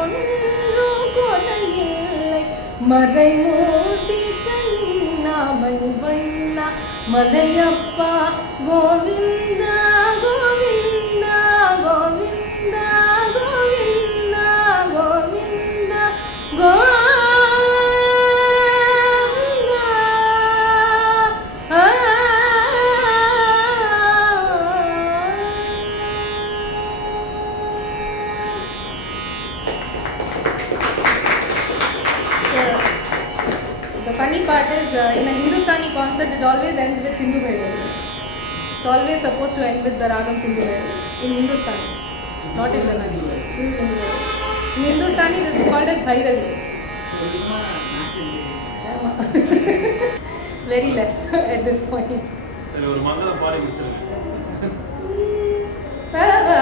ஒன்றும் குறையில்லை மறைமூர்த்தி கண்ணா. மணிவண்ணா மலையப்பா கோவிந்தா கோவிந்தா கோவிந்தா கோவிந்தா கோவிந்தா Govinda. The funny part is, in a Hindustani concert, it always ends with Sindhu Bhairavi. It's always supposed to end with the ragam Sindhu Bhairavi in Hindustani, not in Kannada. In Hindustani, this is called as Bhairavi. Very less at this point. சரி ஒரு மங்களம் பாடி முடிச்சிருக்கேன் Baba